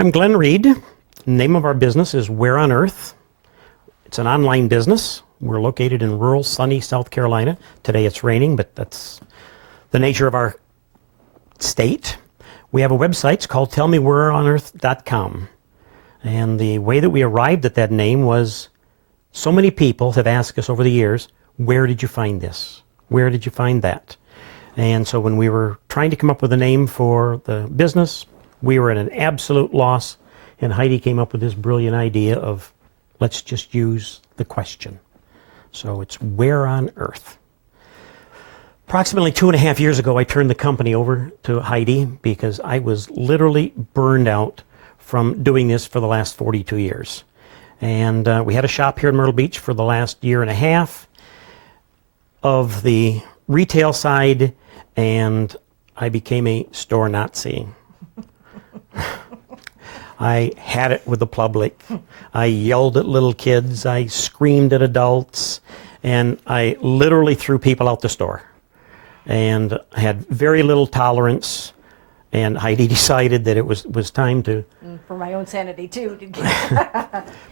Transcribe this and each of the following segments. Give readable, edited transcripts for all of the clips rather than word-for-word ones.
I'm Glenn Reed. The name of our business is Where on Earth. It's an online business. We're located in rural, sunny South Carolina. Today it's raining, but that's the nature of our state. We have a website. It's called tellmewhereonearth.com. And the way that we arrived at that name was so many people have asked us over the years, where did you find this? Where did you find that? And so when we were trying to come up with a name for the business, we were at an absolute loss. And Heidi came up with this brilliant idea of, let's just use the question. So it's Where on Earth? Approximately 2.5 years ago, I turned the company over to Heidi because I was literally burned out from doing this for the last 42 years. And we had a shop here in Myrtle Beach for the last year and a half of the retail side, and I became a store Nazi. I had it with the public. I yelled at little kids. I screamed at adults. And I literally threw people out the store. And I had very little tolerance. And Heidi decided that it was time to... For my own sanity, too.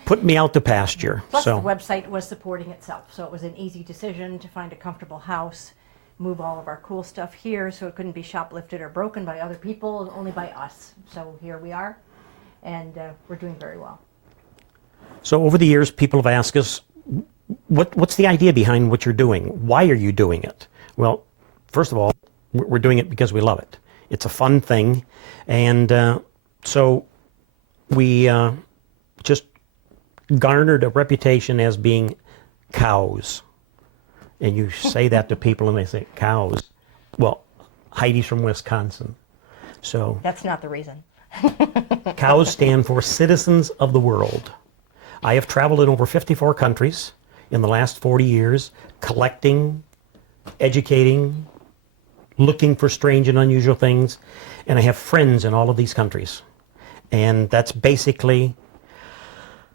put me out to pasture. Plus, the website was supporting itself. So it was an easy decision to find a comfortable house, move all of our cool stuff here so it couldn't be shoplifted or broken by other people, only by us. So here we are. And we're doing very well. So over the years, people have asked us, what's the idea behind what you're doing? Why are you doing it? Well, first of all, we're doing it because we love it. It's a fun thing. And so we just garnered a reputation as being cows. And you say that to people and they say, cows. Well, Heidi's from Wisconsin. So that's not the reason. Cows stand for Citizens of the World. I have traveled in over 54 countries in the last 40 years, collecting, educating, looking for strange and unusual things, and I have friends in all of these countries. And that's basically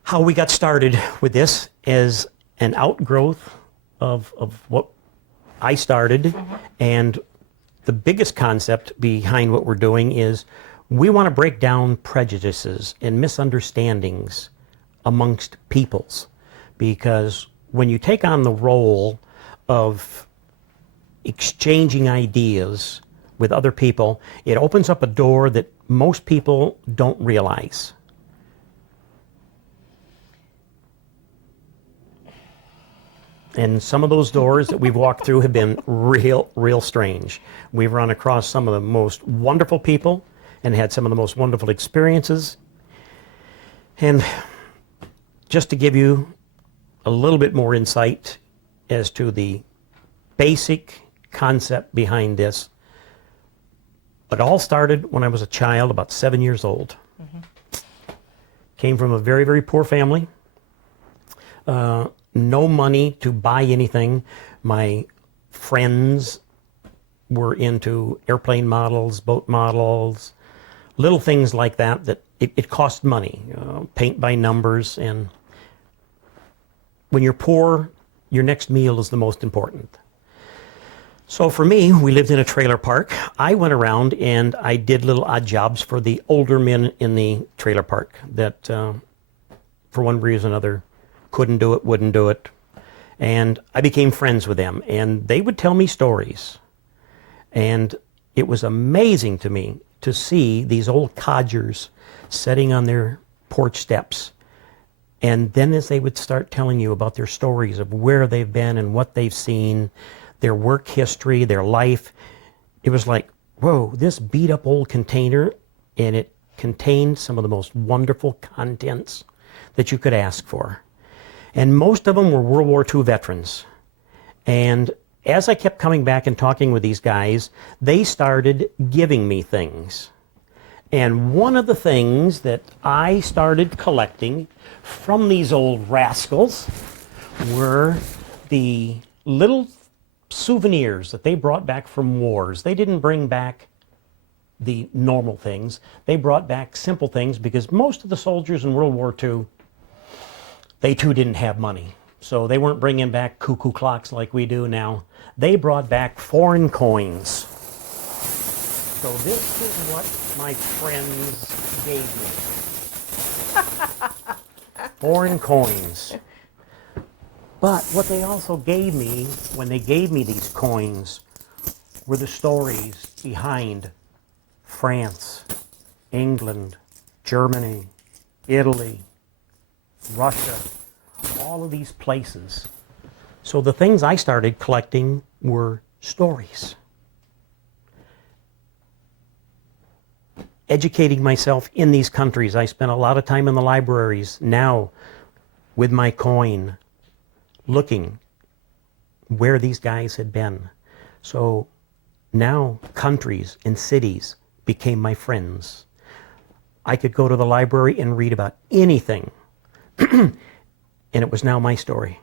how we got started with this, as an outgrowth of what I started. And the biggest concept behind what we're doing is we want to break down prejudices and misunderstandings amongst peoples, because when you take on the role of exchanging ideas with other people, it opens up a door that most people don't realize. And some of those doors that we've walked through have been real strange. We've run across some of the most wonderful people and had some of the most wonderful experiences. And just to give you a little bit more insight as to the basic concept behind this, it all started when I was a child, about 7 years old. Came from a very poor family. No money to buy anything. My friends were into airplane models, boat models, little things like that, that it cost money, paint by numbers. And when you're poor, your next meal is the most important. So for me, we lived in a trailer park. I went around and I did little odd jobs for the older men in the trailer park that, for one reason or another, couldn't do it, wouldn't do it. And I became friends with them, and they would tell me stories. And it was amazing to me to see these old codgers sitting on their porch steps. And then as they would start telling you about their stories of where they've been and what they've seen, their work history, their life, it was like, whoa, this beat up old container, and it contained some of the most wonderful contents that you could ask for. And most of them were World War II veterans. And as I kept coming back and talking with these guys, they started giving me things. And one of the things that I started collecting from these old rascals were the little souvenirs that they brought back from wars. They didn't bring back the normal things. They brought back simple things, because most of the soldiers in World War II, they too didn't have money. So they weren't bringing back cuckoo clocks like we do now. They brought back foreign coins. So this is what my friends gave me. Foreign coins. But what they also gave me, when they gave me these coins, were the stories behind France, England, Germany, Italy, Russia, all of these places. So the things I started collecting were stories. Educating myself in these countries. I spent a lot of time in the libraries now with my coin, looking where these guys had been. So now countries and cities became my friends. I could go to the library and read about anything, and it was now my story.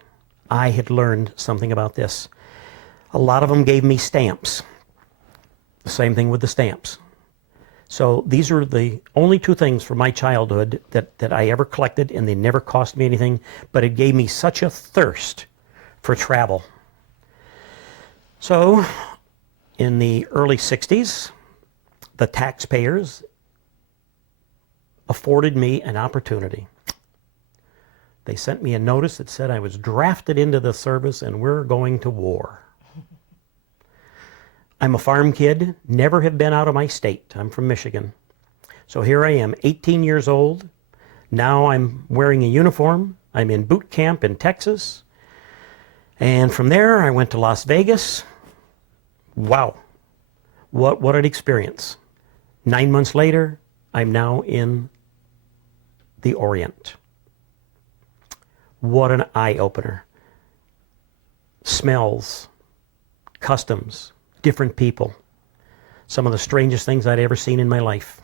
I had learned something about this. A lot of them gave me stamps. The same thing with the stamps. So these are the only two things from my childhood that I ever collected, and they never cost me anything, but it gave me such a thirst for travel. So in the early 60s, the taxpayers afforded me an opportunity. They sent me a notice that said I was drafted into the service and we're going to war. I'm a farm kid, never have been out of my state. I'm from Michigan. So here I am, 18 years old. Now I'm wearing a uniform. I'm in boot camp in Texas. And from there, I went to Las Vegas. Wow, what an experience. 9 months later, I'm now in the Orient. What an eye-opener. Smells, customs, different people. Some of the strangest things I'd ever seen in my life.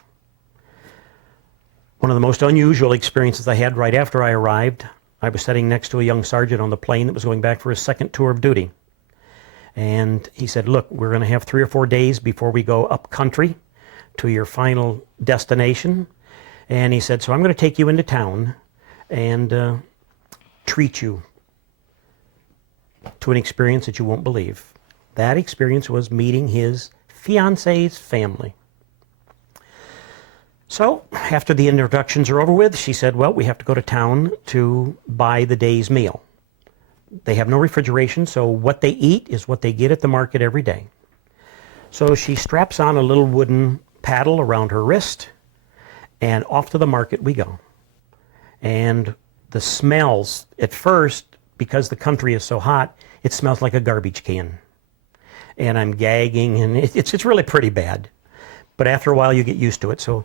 One of the most unusual experiences I had right after I arrived, I was sitting next to a young sergeant on the plane that was going back for his second tour of duty. And he said, look, we're going to have 3 or 4 days before we go up country to your final destination. And he said, so I'm going to take you into town and treat you to an experience that you won't believe. That experience was meeting his fiance's family. So after the introductions are over with, she said, well, we have to go to town to buy the day's meal. They have no refrigeration, so what they eat is what they get at the market every day. So she straps on a little wooden paddle around her wrist, and off to the market we go. And the smells, at first, because the country is so hot, it smells like a garbage can. And I'm gagging, and it's really pretty bad. But after a while, you get used to it. So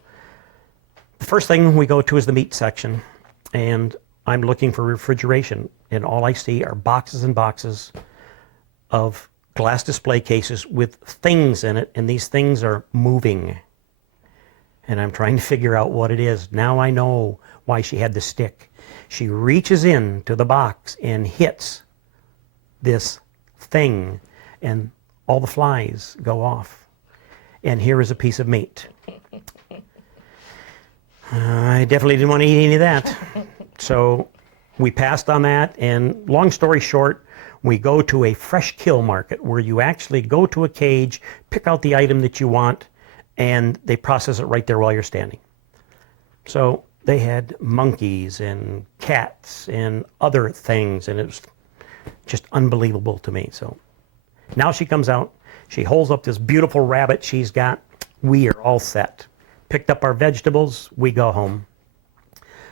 the first thing we go to is the meat section, and I'm looking for refrigeration, and all I see are boxes and boxes of glass display cases with things in it, and these things are moving. And I'm trying to figure out what it is. Now I know why she had the stick. She reaches into the box and hits this thing, and all the flies go off. And here is a piece of meat. I definitely didn't want to eat any of that. So we passed on that, and long story short, we go to a fresh kill market where you actually go to a cage, pick out the item that you want, and they process it right there while you're standing. So they had monkeys and cats and other things, and it was just unbelievable to me. So now she comes out, she holds up this beautiful rabbit she's got. We are all set. Picked up our vegetables, we go home.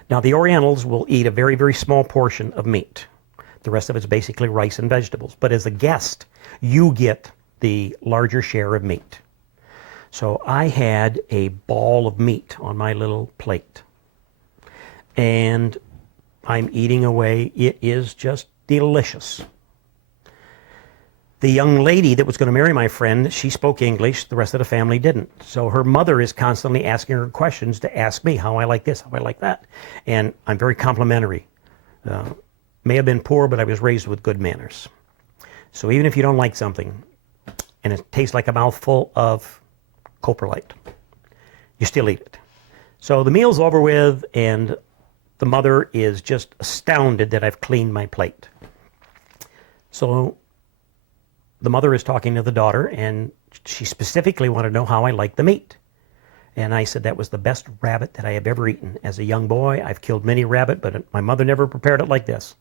Now the Orientals will eat a very, very small portion of meat. The rest of it's basically rice and vegetables. But as a guest, you get the larger share of meat. So I had a ball of meat on my little plate. And I'm eating away. It is just delicious. The young lady that was going to marry my friend, she spoke English. The rest of the family didn't. So her mother is constantly asking her questions to ask me how I like this, how I like that. And I'm very complimentary. May have been poor, but I was raised with good manners. So even if you don't like something, and it tastes like a mouthful of coprolite, you still eat it. So the meal's over with, and the mother is just astounded that I've cleaned my plate. So the mother is talking to the daughter, and she specifically wanted to know how I like the meat. And I said, that was the best rabbit that I have ever eaten. As a young boy, I've killed many rabbit, but my mother never prepared it like this.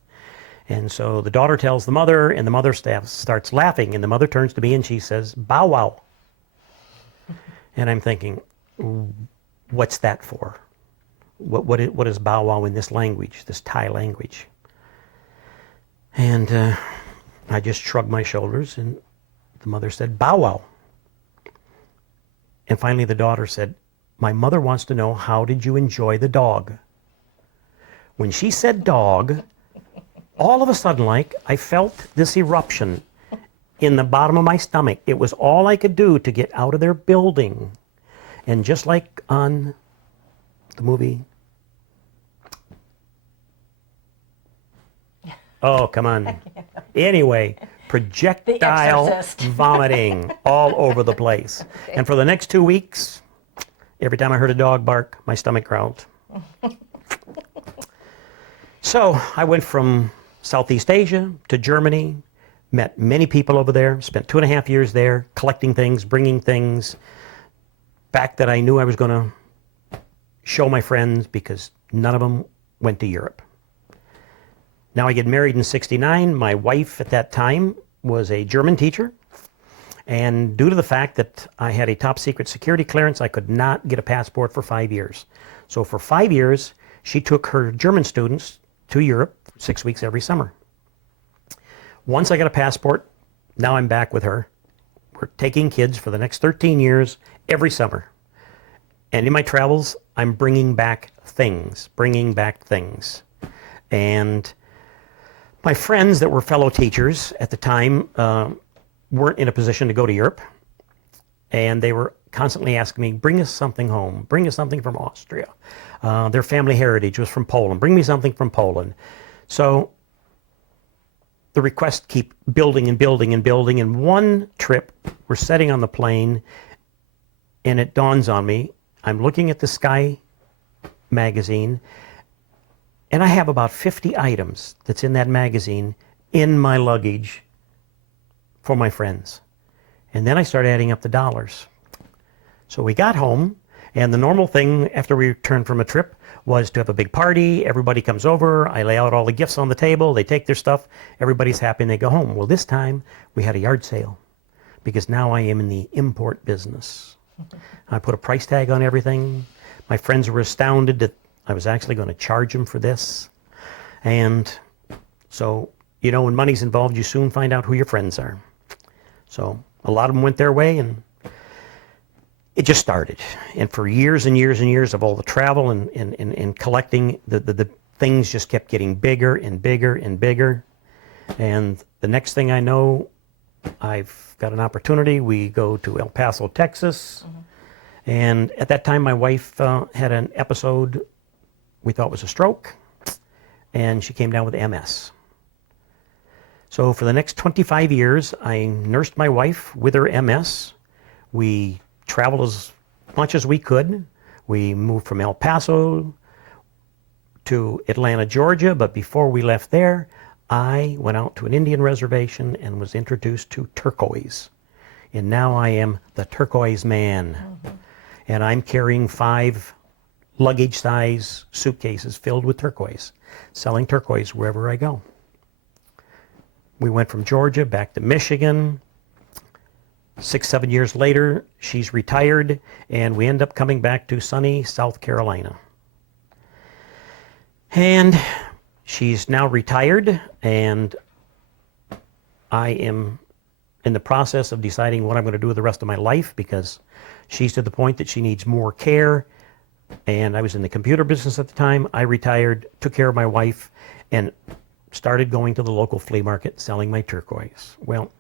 And so the daughter tells the mother, and the mother starts laughing, and the mother turns to me and she says, "Bow wow." And I'm thinking, what's that for? What is bow wow in this language, this Thai language? And I just shrugged my shoulders, and the mother said, "Bow wow." And finally the daughter said, "My mother wants to know, how did you enjoy the dog?" When she said dog, all of a sudden, like, I felt this eruption in the bottom of my stomach. It was all I could do to get out of their building. And just like on the movie, oh, come on. Anyway, projectile Exorcist. vomiting all over the place. Okay. And for the next 2 weeks, every time I heard a dog bark, my stomach growled. So I went from Southeast Asia to Germany, met many people over there, spent 2.5 years there, collecting things, bringing things back that I knew I was going to show my friends, because none of them went to Europe. Now I get married in '69. My wife at that time was a German teacher. And due to the fact that I had a top secret security clearance, I could not get a passport for 5 years. So for 5 years, she took her German students to Europe 6 weeks every summer. Once I got a passport, now I'm back with her. We're taking kids for the next 13 years every summer. And in my travels, I'm bringing back things. And my friends that were fellow teachers at the time weren't in a position to go to Europe. And they were constantly asking me, "Bring us something home. Bring us something from Austria." Their family heritage was from Poland. "Bring me something from Poland." So the requests keep building and building and building. And one trip, we're sitting on the plane, and it dawns on me, I'm looking at the Sky magazine, and I have about 50 items that's in that magazine in my luggage for my friends. And then I started adding up the dollars. So we got home, and the normal thing after we returned from a trip was to have a big party. Everybody comes over. I lay out all the gifts on the table. They take their stuff. Everybody's happy, and they go home. Well, this time we had a yard sale, because now I am in the import business. I put a price tag on everything. My friends were astounded that I was actually going to charge them for this. And so, you know, when money's involved, you soon find out who your friends are. So a lot of them went their way, and it just started. And for years and years and years of all the travel and collecting, the things just kept getting bigger and bigger and bigger. And the next thing I know, I've got an opportunity. We go to El Paso, Texas. Mm-hmm. And at that time, my wife had an episode we thought was a stroke, and she came down with MS. So for the next 25 years, I nursed my wife with her MS. We traveled as much as we could. We moved from El Paso to Atlanta, Georgia, but before we left there, I went out to an Indian reservation and was introduced to turquoise. And now I am the turquoise man. Mm-hmm. And I'm carrying 5 luggage-size suitcases filled with turquoise, selling turquoise wherever I go. We went from Georgia back to Michigan. 6-7 years later, she's retired, and we end up coming back to sunny South Carolina. And she's now retired, and I am in the process of deciding what I'm going to do with the rest of my life, because she's to the point that she needs more care. And I was in the computer business at the time. I retired, took care of my wife, and started going to the local flea market selling my turquoise. Well,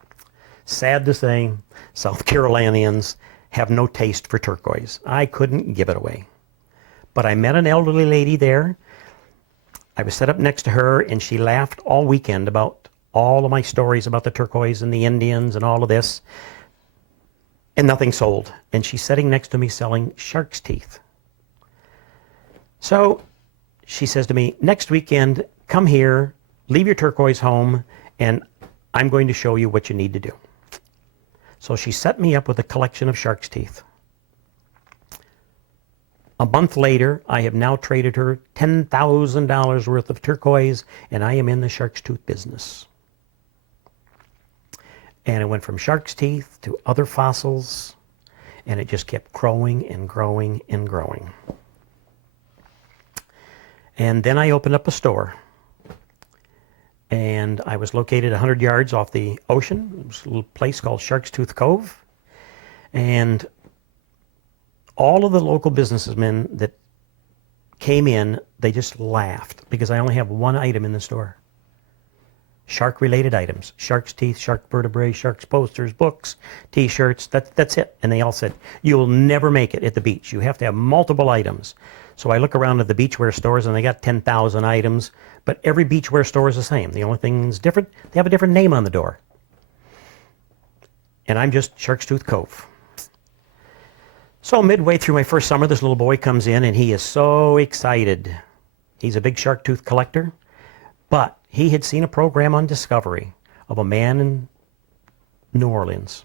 sad to say, South Carolinians have no taste for turquoise. I couldn't give it away. But I met an elderly lady there. I was set up next to her, and she laughed all weekend about all of my stories about the turquoise and the Indians and all of this. And nothing sold. And she's sitting next to me selling shark's teeth. So she says to me, "Next weekend, come here, leave your turquoise home, and I'm going to show you what you need to do." So she set me up with a collection of shark's teeth. A month later, I have now traded her $10,000 worth of turquoise, and I am in the shark's tooth business. And it went from shark's teeth to other fossils, and it just kept growing and growing and growing. And then I opened up a store, and I was located 100 yards off the ocean. It was a little place called Shark's Tooth Cove, and all of the local businessmen that came in, they just laughed because I only have one item in the store. Shark-related items. Shark's teeth, shark vertebrae, shark's posters, books, t-shirts. That's it. And they all said, you'll never make it at the beach. You have to have multiple items. So I look around at the beachwear stores and they got 10,000 items, but every beachwear store is the same. The only thing that's different, they have a different name on the door. And I'm just Shark's Tooth Cove. So midway through my first summer, this little boy comes in and he is so excited. He's a big shark tooth collector, but he had seen a program on Discovery of a man in New Orleans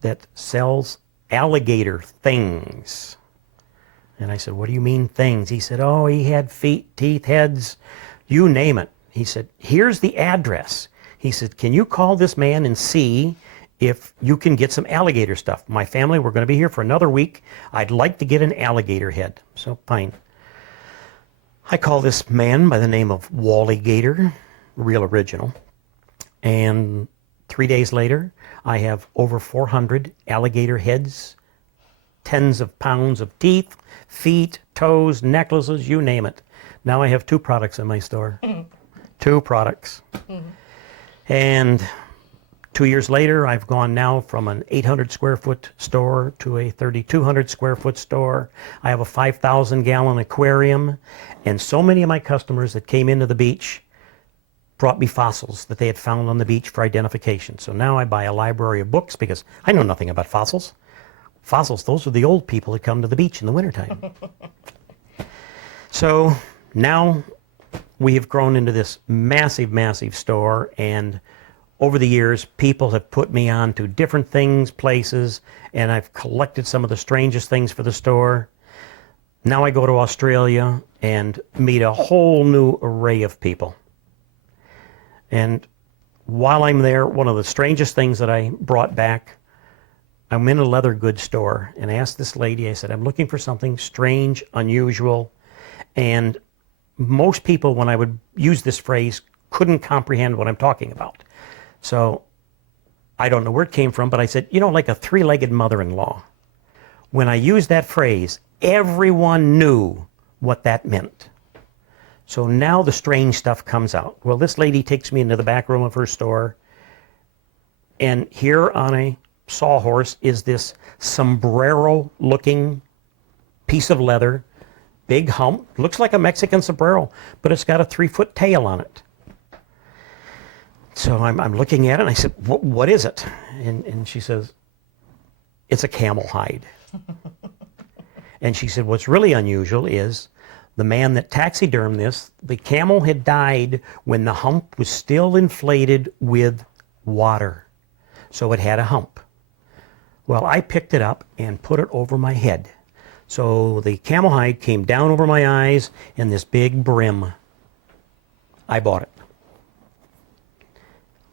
that sells alligator things. And I said, what do you mean things? He said, oh, he had feet, teeth, heads, you name it. He said, here's the address. He said, can you call this man and see if you can get some alligator stuff? My family, we're going to be here for another week. I'd like to get an alligator head. So fine. I call this man by the name of Wally Gator, real original. And 3 days later, I have over 400 alligator heads, tens of pounds of teeth, feet, toes, necklaces, you name it. Now I have 2 products in my store. 2 products. And 2 years later, I've gone now from an 800 square foot store to a 3,200 square foot store. I have a 5,000 gallon aquarium. And so many of my customers that came into the beach brought me fossils that they had found on the beach for identification. So now I buy a library of books because I know nothing about fossils. Fossils, those are the old people that come to the beach in the wintertime. So now we have grown into this massive, massive store, and over the years, people have put me on to different things, places, and I've collected some of the strangest things for the store. Now I go to Australia and meet a whole new array of people. And while I'm there, one of the strangest things that I brought back, I'm in a leather goods store, and I asked this lady, I said, I'm looking for something strange, unusual, and most people, when I would use this phrase, couldn't comprehend what I'm talking about. So I don't know where it came from, but I said, you know, like a 3-legged mother-in-law. When I used that phrase, everyone knew what that meant. So now the strange stuff comes out. Well, this lady takes me into the back room of her store, and here on a sawhorse is this sombrero-looking piece of leather, big hump, looks like a Mexican sombrero, but it's got a 3-foot tail on it. So I'm looking at it, and I said, what is it? And she says, it's a camel hide. And she said, what's really unusual is the man that taxidermed this, the camel had died when the hump was still inflated with water. So it had a hump. Well, I picked it up and put it over my head. So the camel hide came down over my eyes and this big brim. I bought it.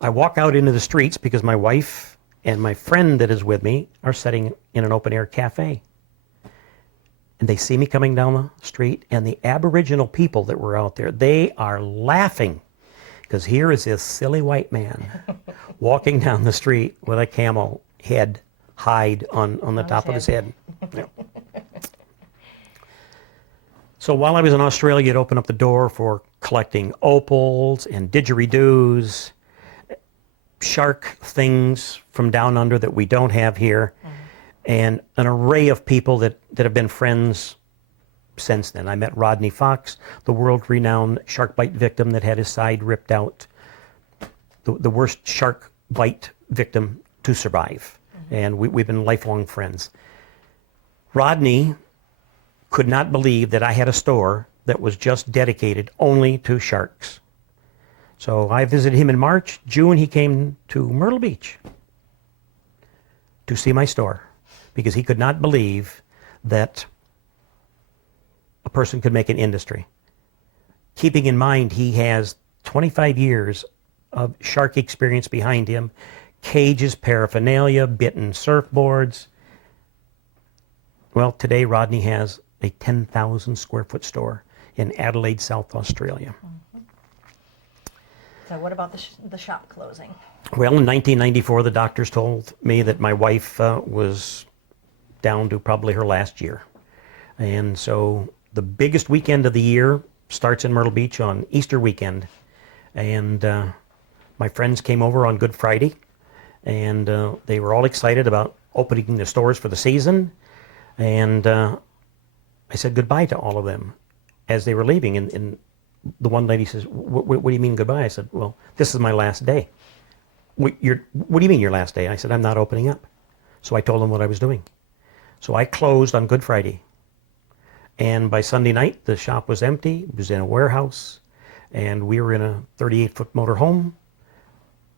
I walk out into the streets because my wife and my friend that is with me are sitting in an open-air cafe. And they see me coming down the street, and the Aboriginal people that were out there, they are laughing because here is this silly white man walking down the street with a camel head hide on the top of his head. Yeah. So while I was in Australia, it opened up the door for collecting opals and didgeridoos, shark things from down under that we don't have here, and an array of people that have been friends since then. I met Rodney Fox, the world-renowned shark bite victim that had his side ripped out, the worst shark bite victim to survive. And we've been lifelong friends. Rodney could not believe that I had a store that was just dedicated only to sharks. So I visited him in March. June, he came to Myrtle Beach to see my store because he could not believe that a person could make an industry. Keeping in mind he has 25 years of shark experience behind him, cages, paraphernalia, bitten surfboards. Well, today Rodney has a 10,000 square foot store in Adelaide, South Australia. So what about the shop closing? Well, in 1994, the doctors told me that my wife was down to probably her last year. And so the biggest weekend of the year starts in Myrtle Beach on Easter weekend. And my friends came over on Good Friday, and they were all excited about opening the stores for the season. And I said goodbye to all of them as they were leaving. And the one lady says, what do you mean goodbye? I said, well, this is my last day. What do you mean your last day? I said, I'm not opening up. So I told them what I was doing. So I closed on Good Friday. And by Sunday night, the shop was empty. It was in a warehouse. And we were in a 38-foot motor home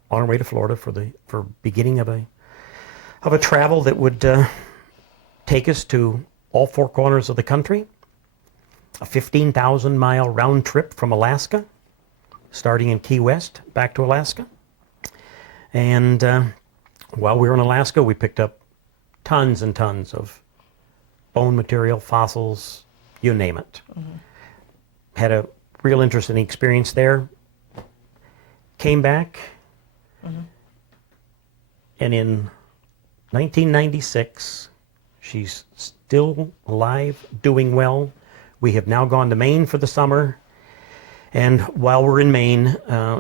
on our way to Florida for beginning of a travel that would take us to all four corners of the country. A 15,000-mile round trip from Alaska, starting in Key West, back to Alaska. And while we were in Alaska, we picked up tons and tons of bone material, fossils, you name it. Mm-hmm. Had a real interesting experience there. Came back, mm-hmm. And in 1996, she's still alive, doing well. We have now gone to Maine for the summer. And while we're in Maine,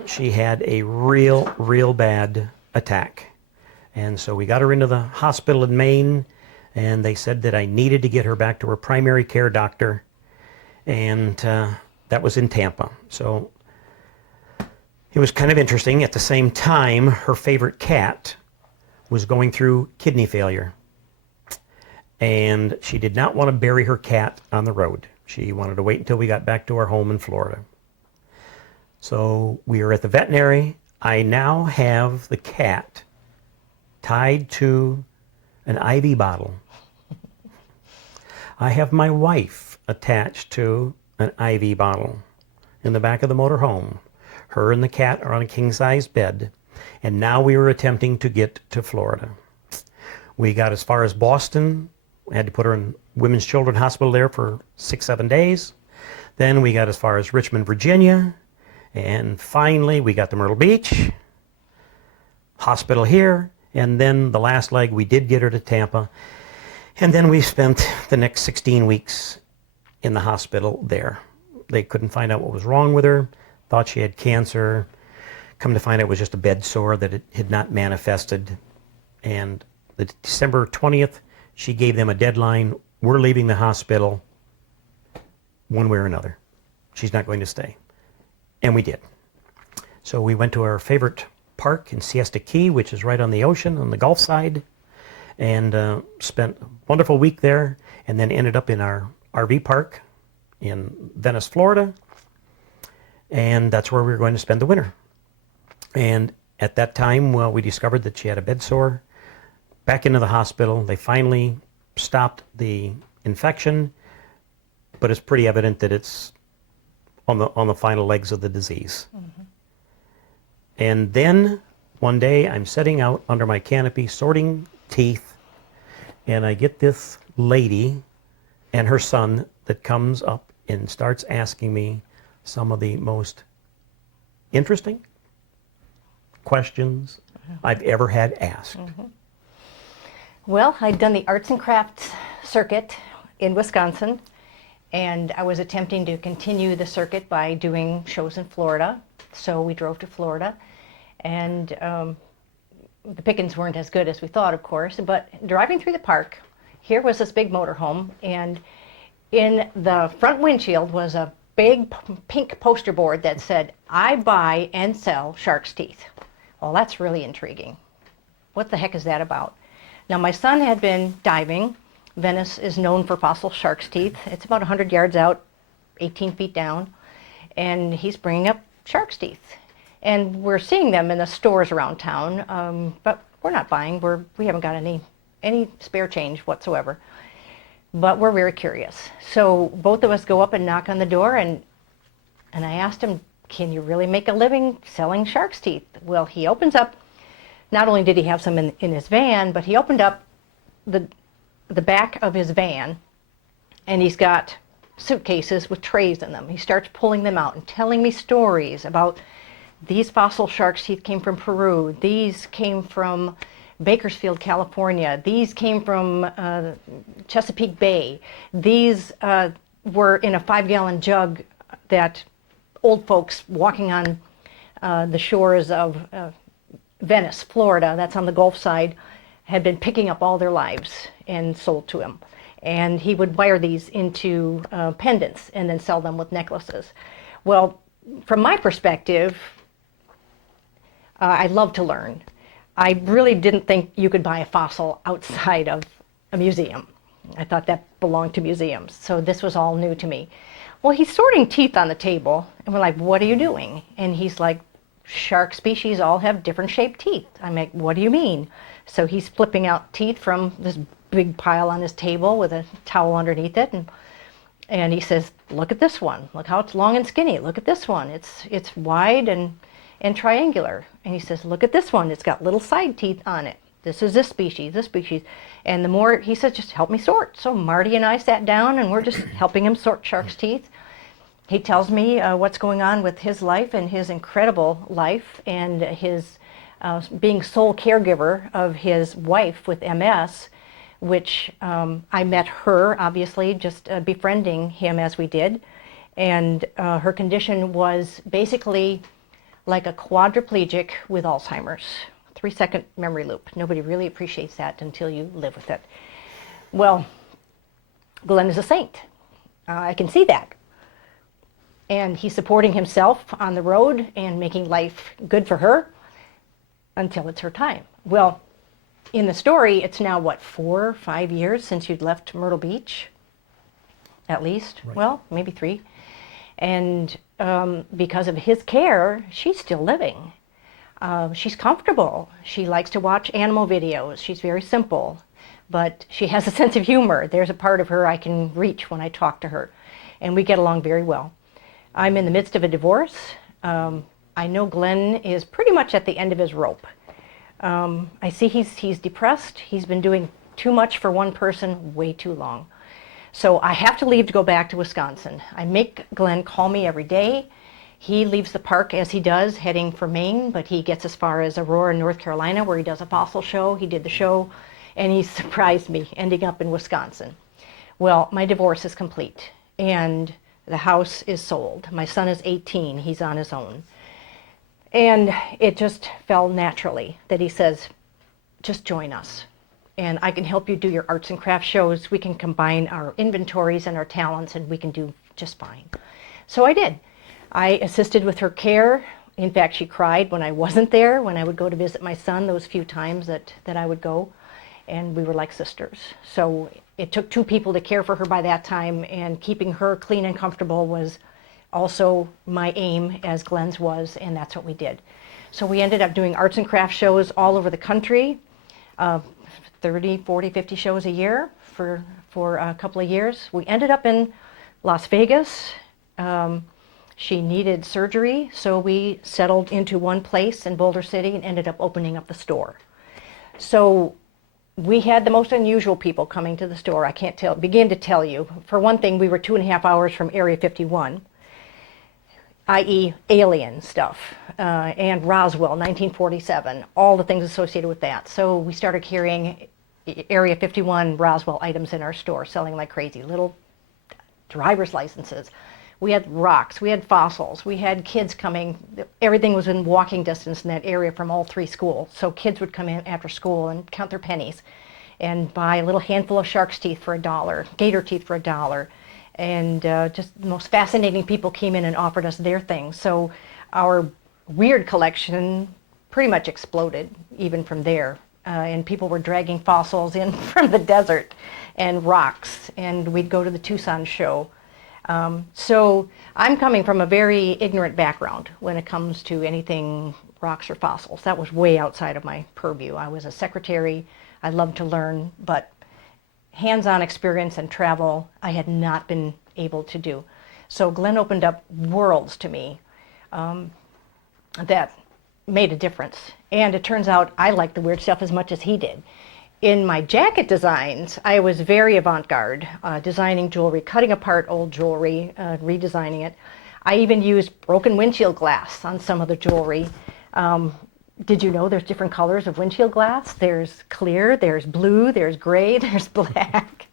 she had a real bad attack. And so we got her into the hospital in Maine, and they said that I needed to get her back to her primary care doctor. And that was in Tampa. So it was kind of interesting. At the same time, her favorite cat was going through kidney failure. And she did not want to bury her cat on the road. She wanted to wait until we got back to our home in Florida. So we were at the veterinary. I now have the cat tied to an IV bottle. I have my wife attached to an IV bottle in the back of the motor home. Her and the cat are on a king-size bed. And now we were attempting to get to Florida. We got as far as Boston. We had to put her in Women's Children's Hospital there for 6-7 days. Then we got as far as Richmond, Virginia. And finally, we got to Myrtle Beach, hospital here. And then the last leg, we did get her to Tampa. And then we spent the next 16 weeks in the hospital there. They couldn't find out what was wrong with her, thought she had cancer. Come to find out it was just a bed sore that it had not manifested. And the December 20th, she gave them a deadline. We're leaving the hospital one way or another. She's not going to stay. And we did. So we went to our favorite park in Siesta Key, which is right on the ocean, on the Gulf side, and spent a wonderful week there, and then ended up in our RV park in Venice, Florida. And that's where we were going to spend the winter. And at that time, well, we discovered that she had a bed sore. Back into the hospital. They finally stopped the infection, but it's pretty evident that it's on the final legs of the disease. Mm-hmm. And then one day I'm sitting out under my canopy sorting teeth, and I get this lady and her son that comes up and starts asking me some of the most interesting questions I've ever had asked. Mm-hmm. Well, I'd done the arts and crafts circuit in Wisconsin, and I was attempting to continue the circuit by doing shows in Florida. So we drove to Florida, and the pickings weren't as good as we thought, of course, but driving through the park, here was this big motorhome, and in the front windshield was a big pink poster board that said, "I buy and sell shark's teeth." Well, that's really intriguing. What the heck is that about? Now, my son had been diving. Venice is known for fossil shark's teeth. It's about 100 yards out, 18 feet down, and he's bringing up shark's teeth. And we're seeing them in the stores around town, but we're not buying. We haven't got any spare change whatsoever. but we're very curious. So both of us go up and knock on the door, and I asked him, can you really make a living selling shark's teeth? Well, he opens up, not only did he have some in his van, but he opened up the back of his van, and he's got suitcases with trays in them. He starts pulling them out and telling me stories about these fossil shark's teeth came from Peru, these came from Bakersfield, California, these came from Chesapeake Bay, these were in a 5-gallon jug that old folks walking on the shores of Venice, Florida, that's on the Gulf side, had been picking up all their lives and sold to him. And he would wire these into pendants and then sell them with necklaces. Well, from my perspective, I love to learn. I really didn't think you could buy a fossil outside of a museum. I thought that belonged to museums. So this was all new to me. Well, he's sorting teeth on the table, and we're like, what are you doing? And he's like, shark species all have different shaped teeth. I'm like, what do you mean? So he's flipping out teeth from this big pile on his table with a towel underneath it, and he says, look at this one. Look how it's long and skinny. Look at this one. It's wide and triangular. And he says, look at this one. It's got little side teeth on it. This is this species, this species. And the more, he says, just help me sort. So Marty and I sat down, and we're just helping him sort shark's teeth. He tells me what's going on with his life and his incredible life, and his being sole caregiver of his wife with MS, which I met her, obviously, just befriending him as we did. And her condition was basically like a quadriplegic with Alzheimer's. 3-second memory loop. Nobody really appreciates that until you live with it. Well, Glenn is a saint. I can see that. And he's supporting himself on the road and making life good for her until it's her time. Well, in the story, it's now, what, 4 or 5 years since you'd left Myrtle Beach? At least. Right. Well, maybe 3. And because of his care, she's still living. She's comfortable. She likes to watch animal videos. She's very simple, but she has a sense of humor. There's a part of her I can reach when I talk to her, and we get along very well. I'm in the midst of a divorce. I know Glenn is pretty much at the end of his rope. I see he's depressed. He's been doing too much for one person way too long. So I have to leave to go back to Wisconsin. I make Glenn call me every day. He leaves the park as he does, heading for Maine, but he gets as far as Aurora, North Carolina, where he does a fossil show. He did the show, and he surprised me, ending up in Wisconsin. Well, my divorce is complete, and the house is sold. My son is 18. He's on his own. And it just fell naturally that he says, just join us, and I can help you do your arts and crafts shows. We can combine our inventories and our talents, and we can do just fine. So I did. I assisted with her care. In fact, she cried when I wasn't there, when I would go to visit my son those few times that I would go, and we were like sisters. So it took 2 people to care for her by that time, and keeping her clean and comfortable was also my aim, as Glenn's was, and that's what we did. So we ended up doing arts and crafts shows all over the country, 30, 40, 50 shows a year for a couple of years. We ended up in Las Vegas. She needed surgery, so we settled into one place in Boulder City and ended up opening up the store. So we had the most unusual people coming to the store. I can't begin to tell you. For one thing, we were 2.5 hours from Area 51, i.e. alien stuff, and Roswell, 1947, all the things associated with that. So we started carrying Area 51 Roswell items in our store, selling like crazy, little driver's licenses. We had rocks, we had fossils, we had kids coming. Everything was in walking distance in that area from all 3 schools. So kids would come in after school and count their pennies and buy a little handful of shark's teeth for $1, gator teeth for $1. And just the most fascinating people came in and offered us their things. So our weird collection pretty much exploded even from there. And people were dragging fossils in from the desert and rocks. And we'd go to the Tucson show. So I'm coming from a very ignorant background when it comes to anything rocks or fossils. That was way outside of my purview. I was a secretary. I loved to learn, but hands-on experience and travel I had not been able to do. So Glenn opened up worlds to me that made a difference. And it turns out I liked the weird stuff as much as he did. In my jacket designs, I was very avant-garde, designing jewelry, cutting apart old jewelry, redesigning it. I even used broken windshield glass on some of the jewelry. Did you know there's different colors of windshield glass? There's clear, there's blue, there's gray, there's black.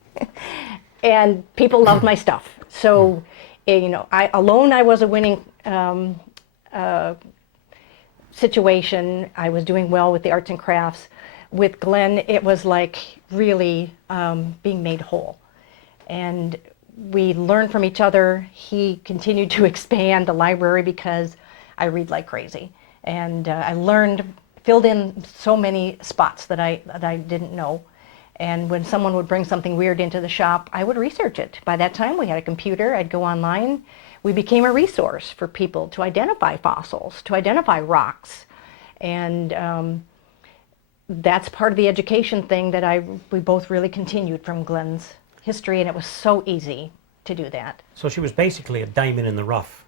And people loved my stuff. So, you know, I was a winning situation. I was doing well with the arts and crafts. With Glenn, it was like really being made whole. And we learned from each other. He continued to expand the library because I read like crazy. And I filled in so many spots that I didn't know. And when someone would bring something weird into the shop, I would research it. By that time, we had a computer. I'd go online. We became a resource for people to identify fossils, to identify rocks. And that's part of the education thing that we both really continued from Glenn's history, and it was so easy to do that. So she was basically a diamond in the rough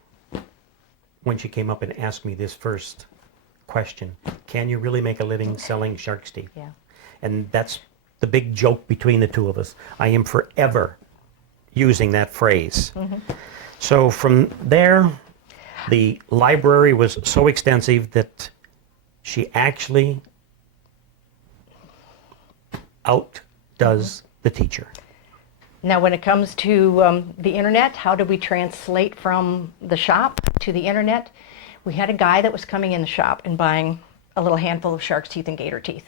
when she came up and asked me this first question. Can you really make a living selling shark's teeth? Yeah. And that's the big joke between the two of us. I am forever using that phrase. Mm-hmm. So from there, the library was so extensive that she actually outdoes the teacher. Now, when it comes to the internet, how do we translate from the shop to the internet? We had a guy that was coming in the shop and buying a little handful of shark's teeth and gator teeth.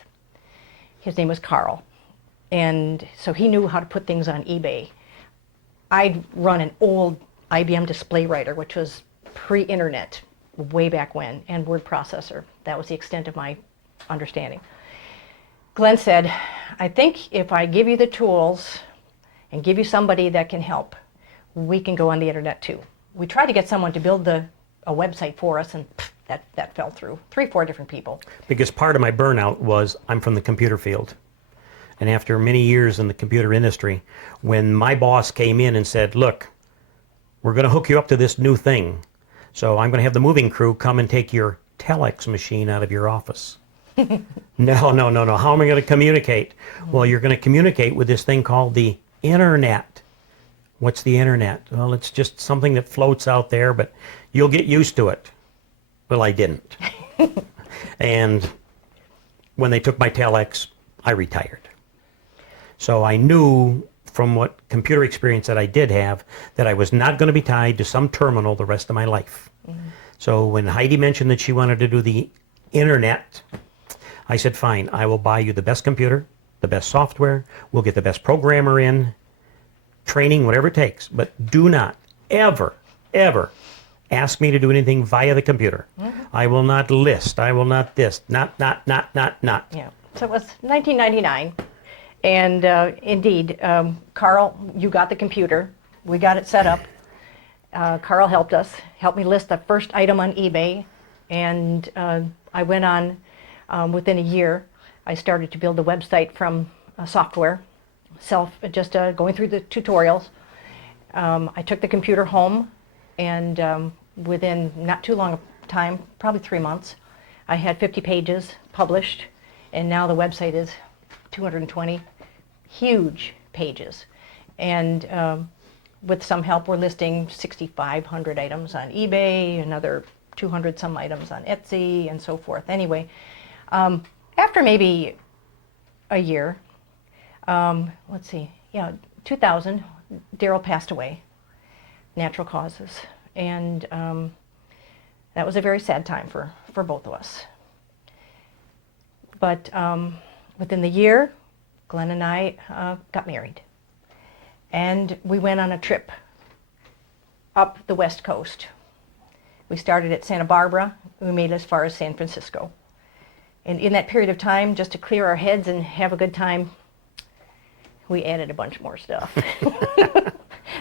His name was Carl. And so he knew how to put things on eBay. I'd run an old IBM display writer, which was pre-internet, way back when, and word processor. That was the extent of my understanding. Glenn said, I think if I give you the tools and give you somebody that can help, we can go on the internet too. We tried to get someone to build a website for us, and that fell through. 3-4 different people. Because part of my burnout was I'm from the computer field. And after many years in the computer industry, when my boss came in and said, look, we're going to hook you up to this new thing. So I'm going to have the moving crew come and take your telex machine out of your office. No. How am I going to communicate? Well, you're going to communicate with this thing called the internet. What's the internet? Well, it's just something that floats out there, but you'll get used to it. Well, I didn't. And when they took my telex, I retired. So I knew from what computer experience that I did have that I was not going to be tied to some terminal the rest of my life. Mm-hmm. So when Heidi mentioned that she wanted to do the internet, I said, fine, I will buy you the best computer, the best software, we'll get the best programmer in, training, whatever it takes, but do not ever ask me to do anything via the computer. Mm-hmm. I will not list, I will not this, not. Yeah, so it was 1999, and indeed, Carl, you got the computer, we got it set up. Carl helped me list the first item on eBay, and I went on. Within a year, I started to build a website from software, just going through the tutorials. I took the computer home, and within not too long a time, probably 3 months, I had 50 pages published, and now the website is 220 huge pages. And with some help, we're listing 6,500 items on eBay, another 200 some items on Etsy, and so forth. Anyway, after maybe a year, 2000, Daryl passed away, natural causes, and that was a very sad time for both of us. But within the year, Glenn and I got married, and we went on a trip up the West Coast. We started at Santa Barbara, we made it as far as San Francisco. And in that period of time, just to clear our heads and have a good time, we added a bunch more stuff.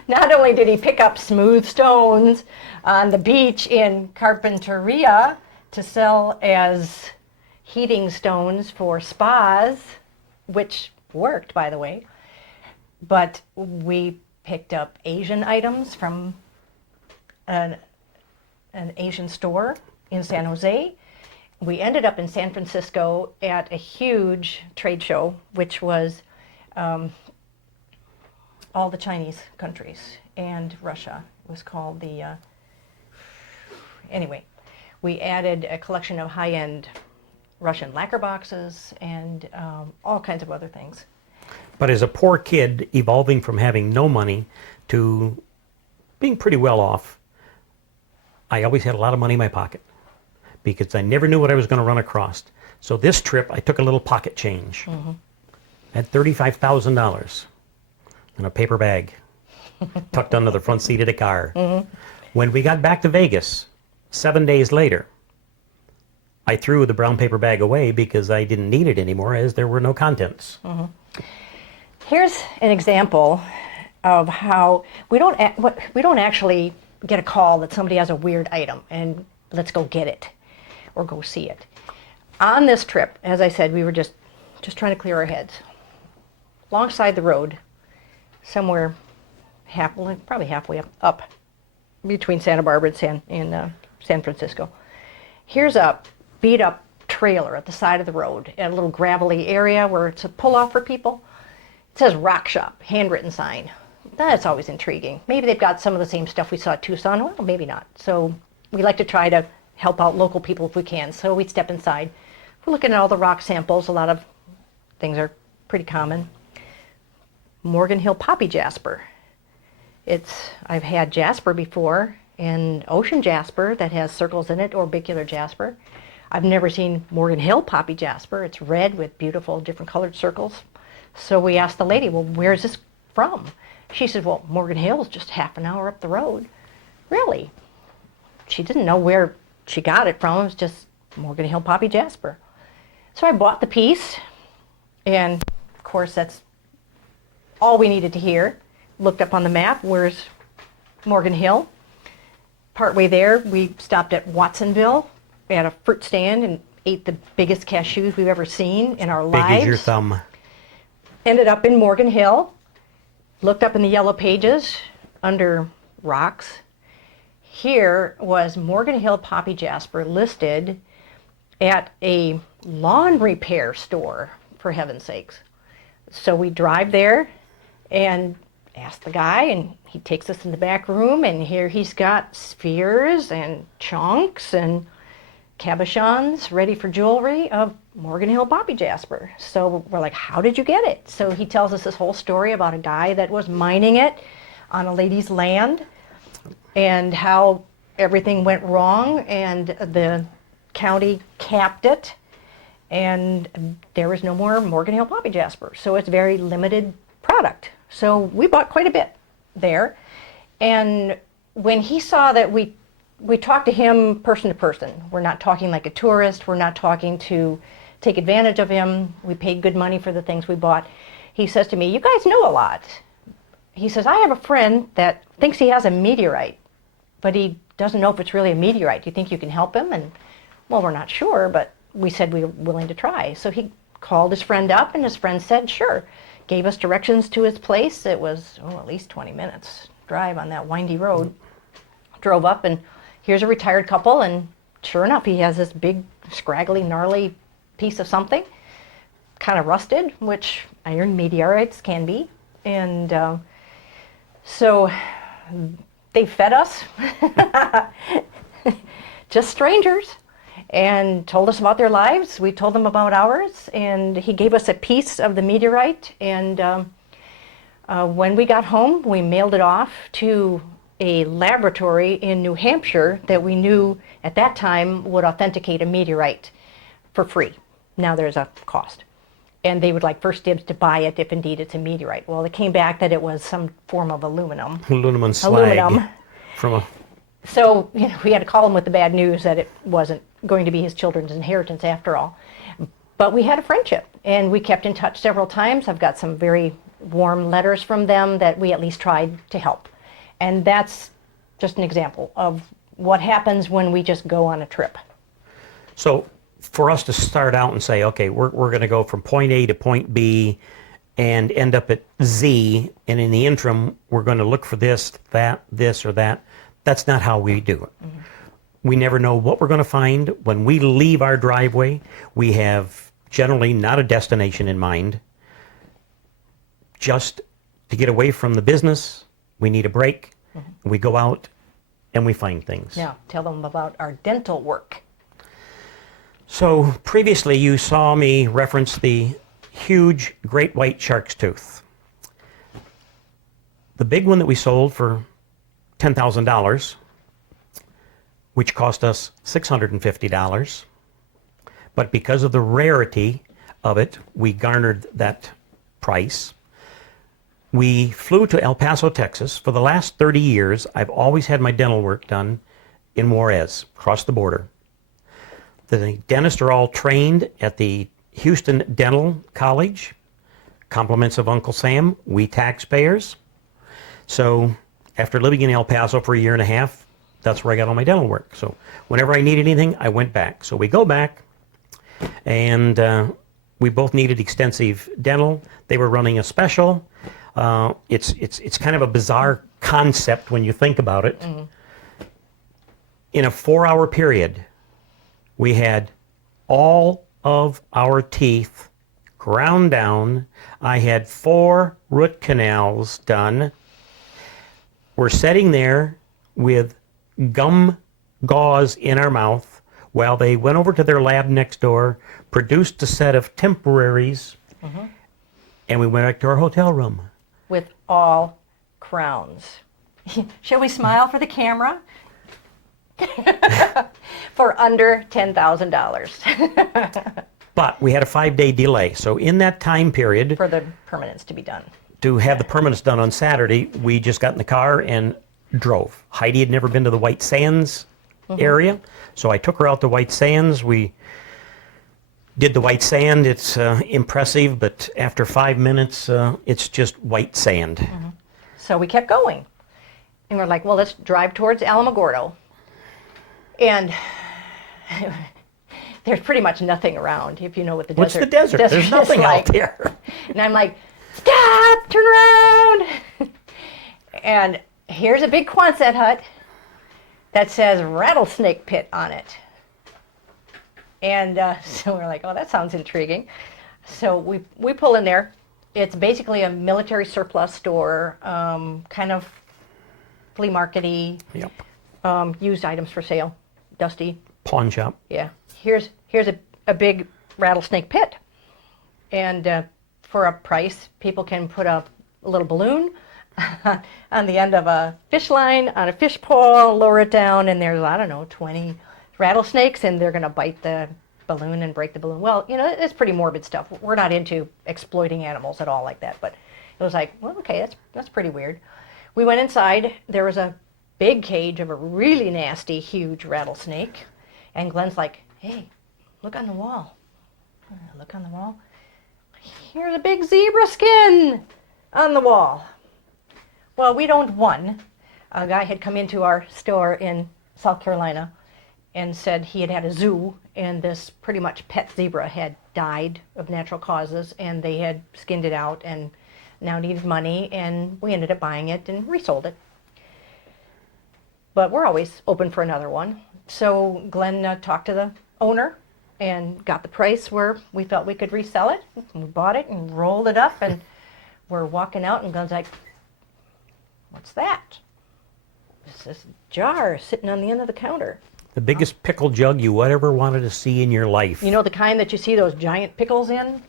Not only did he pick up smooth stones on the beach in Carpinteria to sell as heating stones for spas, which worked, by the way, But we picked up Asian items from an Asian store in San Jose. We ended up in San Francisco at a huge trade show, which was all the Chinese countries and Russia. It was called the, anyway, we added a collection of high-end Russian lacquer boxes and all kinds of other things. But as a poor kid, evolving from having no money to being pretty well off, I always had a lot of money in my pocket because I never knew what I was going to run across. So this trip, I took a little pocket change. I had $35,000 in a paper bag tucked under the front seat of the car. When we got back to Vegas, 7 days later, I threw the brown paper bag away because I didn't need it anymore as there were no contents. Here's an example of how we don't actually get a call that somebody has a weird item and let's go get it or go see it. On this trip, as I said, we were just trying to clear our heads. Alongside the road, somewhere probably halfway up between Santa Barbara and San Francisco. Here's a beat up trailer at the side of the road at a little gravelly area where it's a pull off for people. It says Rock Shop, handwritten sign. That's always intriguing. Maybe they've got some of the same stuff we saw at Tucson. Well, maybe not. So we like to try to help out local people if we can. So we step inside. We're looking at all the rock samples. A lot of things are pretty common. Morgan Hill Poppy Jasper. I've had jasper before, and ocean jasper that has circles in it, orbicular jasper. I've never seen Morgan Hill Poppy Jasper. It's red with beautiful different colored circles. So we asked the lady, well, where is this from? She said, well, Morgan Hill is just half an hour up the road. Really? She didn't know where she got it from. It was just Morgan Hill Poppy Jasper. So I bought the piece, and of course that's all we needed to hear. Looked up on the map, where's Morgan Hill? Partway there, we stopped at Watsonville at a fruit stand and ate the biggest cashews we've ever seen in our lives. Big as your thumb. Ended up in Morgan Hill, looked up in the yellow pages under rocks. Here was Morgan Hill Poppy Jasper listed at a lawn repair store, for heaven's sakes. So we drive there and ask the guy, and he takes us in the back room, and here he's got spheres and chunks and cabochons ready for jewelry of Morgan Hill Poppy Jasper. So we're like, how did you get it? So he tells us this whole story about a guy that was mining it on a lady's land and how everything went wrong and the county capped it and there was no more Morgan Hill Poppy Jasper. So it's very limited product. So we bought quite a bit there. And when he saw that we talked to him person to person. We're not talking like a tourist. We're not talking to take advantage of him. We paid good money for the things we bought. He says to me, you guys know a lot. He says, I have a friend that thinks he has a meteorite, but he doesn't know if it's really a meteorite. Do you think you can help him? And, well, we're not sure, but we said we were willing to try. So he called his friend up, and his friend said, sure. Gave us directions to his place. It was, at least 20 minutes drive on that windy road. Drove up, and here's a retired couple, and sure enough, he has this big, scraggly, gnarly piece of something, kind of rusted, which iron meteorites can be. And so they fed us, just strangers, and told us about their lives. We told them about ours, and he gave us a piece of the meteorite. And when we got home, we mailed it off to a laboratory in New Hampshire that we knew at that time would authenticate a meteorite for free. Now there's a cost. And they would like first dibs to buy it if indeed it's a meteorite. Well, it came back that it was some form of aluminum. Aluminum slag. So we had to call him with the bad news that it wasn't going to be his children's inheritance after all. But we had a friendship, and we kept in touch several times. I've got some very warm letters from them that we at least tried to help. And that's just an example of what happens when we just go on a trip. So for us to start out and say, okay, we're going to go from point A to point B, and end up at Z, and in the interim, we're going to look for this, that, this, or that. That's not how we do it. Mm-hmm. We never know what we're going to find. When we leave our driveway, we have generally not a destination in mind. Just to get away from the business, we need a break. Mm-hmm. We go out and we find things. Now, tell them about our dental work. So previously you saw me reference the huge great white shark's tooth. The big one that we sold for $10,000, which cost us $650. But because of the rarity of it, we garnered that price. We flew to El Paso, Texas. For the last 30 years, I've always had my dental work done in Juarez, across the border. The dentists are all trained at the Houston Dental College. Compliments of Uncle Sam, we taxpayers. So after living in El Paso for a year and a half, that's where I got all my dental work. So whenever I needed anything, I went back. So we go back, and we both needed extensive dental. They were running a special. It's kind of a bizarre concept when you think about it. Mm-hmm. In a 4-hour period, we had all of our teeth ground down. I had 4 root canals done. We're sitting there with gum gauze in our mouth while they went over to their lab next door, produced a set of temporaries, mm-hmm. and we went back to our hotel room. With all crowns. Shall we smile for the camera? For under $10,000. But we had a 5-day delay. So in that time period, for the permanents to be done. To have the permanents done on Saturday, we just got in the car and drove. Heidi had never been to the White Sands mm-hmm. area, so I took her out to White Sands. We did the white sand. It's impressive, but after 5 minutes, it's just white sand. Mm-hmm. So we kept going. And we're like, well, let's drive towards Alamogordo. And there's pretty much nothing around, if you know what the What's desert. What's the desert? There's nothing like. out there. And I'm like, stop, turn around. And here's a big Quonset hut that says rattlesnake pit on it. And so we're like, oh, that sounds intriguing. So we pull in there. It's basically a military surplus store, kind of flea market-y, yep. Used items for sale, dusty. Pawn shop. Yeah. Here's a big rattlesnake pit. And for a price, people can put a little balloon on the end of a fish line, on a fish pole, lower it down, and there's, I don't know, 20 rattlesnakes, and they're going to bite the balloon and break the balloon. Well, you know, it's pretty morbid stuff. We're not into exploiting animals at all like that, but it was like, well, okay, that's pretty weird. We went inside. There was a big cage of a really nasty, huge rattlesnake, and Glenn's like, hey, look on the wall. Look on the wall. Here's a big zebra skin on the wall. Well, we'd owned one. A guy had come into our store in South Carolina and said he had had a zoo, and this pretty much pet zebra had died of natural causes, and they had skinned it out and now needed money, and we ended up buying it and resold it. But we're always open for another one. So Glenn talked to the owner and got the price where we felt we could resell it. We bought it and rolled it up, and we're walking out, and Glenn's like, what's that? It's this jar sitting on the end of the counter. The biggest pickle jug you ever wanted to see in your life. You know the kind that you see those giant pickles in?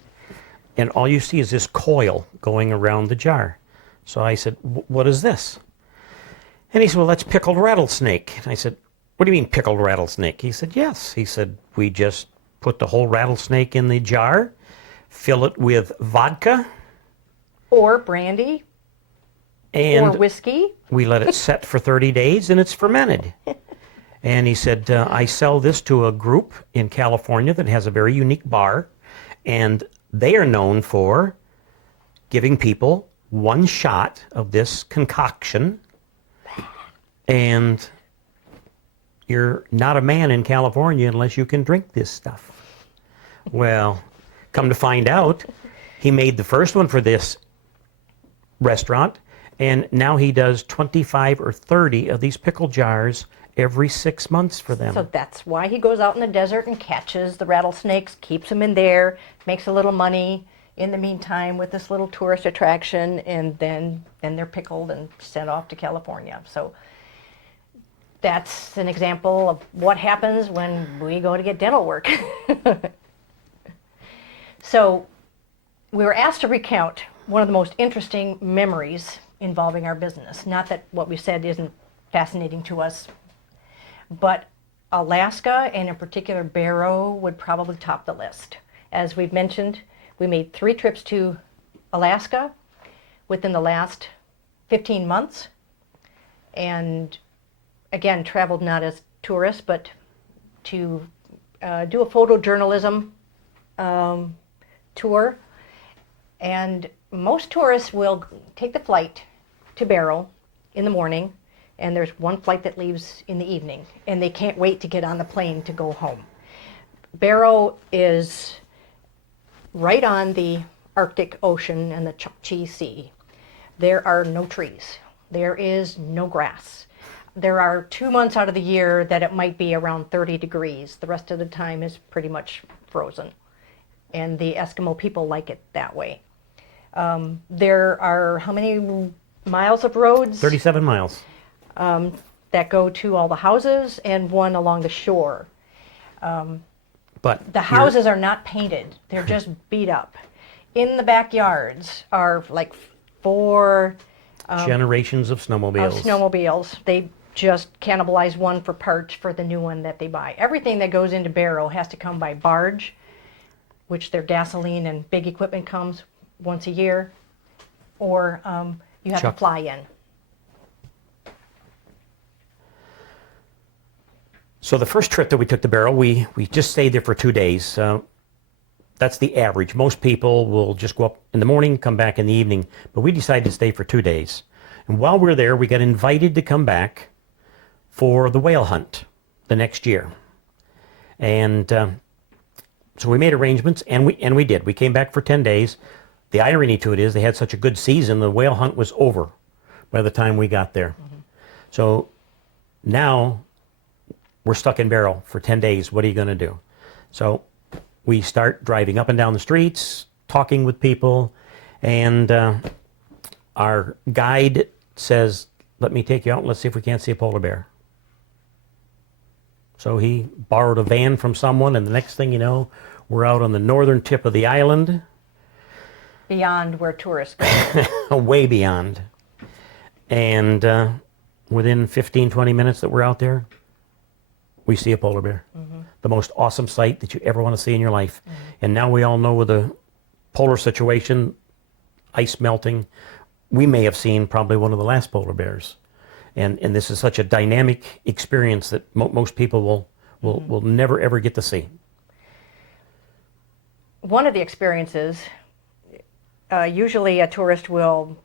And all you see is this coil going around the jar. So I said, what is this? And he said, well, that's pickled rattlesnake. And I said, what do you mean pickled rattlesnake? He said, yes. He said, we just put the whole rattlesnake in the jar, fill it with vodka. Or brandy. And or whiskey. We let it set for 30 days, and it's fermented. And he said, I sell this to a group in California that has a very unique bar, and they are known for giving people one shot of this concoction, and you're not a man in California unless you can drink this stuff. Well, come to find out, He made the first one for this restaurant, and now he does 25 or 30 of these pickle jars every 6 months for them. So that's why he goes out in the desert and catches the rattlesnakes, keeps them in there, makes a little money in the meantime with this little tourist attraction, and then they're pickled and sent off to California. So that's an example of what happens when we go to get dental work. So we were asked to recount one of the most interesting memories involving our business. Not that what we said isn't fascinating to us, but Alaska, and in particular Barrow, would probably top the list. As we've mentioned, we made 3 trips to Alaska within the last 15 months, and again, traveled not as tourists, but to do a photojournalism tour. And most tourists will take the flight to Barrow in the morning, and there's one flight that leaves in the evening, and they can't wait to get on the plane to go home. Barrow is right on the Arctic Ocean and the Chukchi Sea. There are no trees. There is no grass. There are 2 months out of the year that it might be around 30 degrees. The rest of the time is pretty much frozen. And the Eskimo people like it that way. There are how many miles of roads? 37 miles. That go to all the houses, and one along the shore. But The houses are not painted. They're just beat up. In the backyards are like 4 generations of snowmobiles. They just cannibalize one for parts for the new one that they buy. Everything that goes into Barrow has to come by barge, which their gasoline and big equipment comes once a year, or you have to fly in. So the first trip that we took to Barrow, we just stayed there for 2 days. That's the average. Most people will just go up in the morning, come back in the evening. But we decided to stay for 2 days. And while we were there, we got invited to come back for the whale hunt the next year. And so we made arrangements, and we did. We came back for 10 days. The irony to it is they had such a good season, the whale hunt was over by the time we got there. Mm-hmm. So now we're stuck in Barrow for 10 days. What are you going to do? So we start driving up and down the streets, talking with people, and our guide says, let me take you out and let's see if we can't see a polar bear. So he borrowed a van from someone, and the next thing you know, we're out on the northern tip of the island. Beyond where tourists go. Way beyond. And within 15, 20 minutes that we're out there, we see a polar bear. Mm-hmm. The most awesome sight that you ever want to see in your life. Mm-hmm. And now we all know with the polar situation, ice melting, we may have seen probably one of the last polar bears. And this is such a dynamic experience that most people will never ever get to see. One of the experiences, usually a tourist will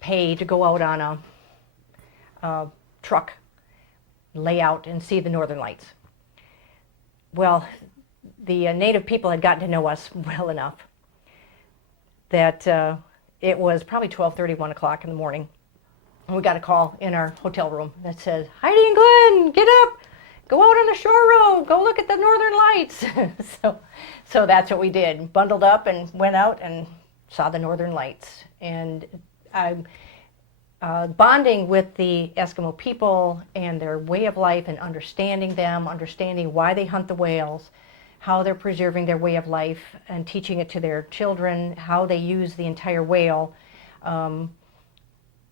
pay to go out on a truck, lay out and see the northern lights. Well, the native people had gotten to know us well enough that it was probably 12:30, 1 o'clock in the morning. And we got a call in our hotel room that says, Heidi and Glenn, get up, go out on the shore road, go look at the northern lights. So that's what we did, bundled up and went out and saw the northern lights. And I'm bonding with the Eskimo people and their way of life and understanding them, understanding why they hunt the whales, how they're preserving their way of life and teaching it to their children, how they use the entire whale.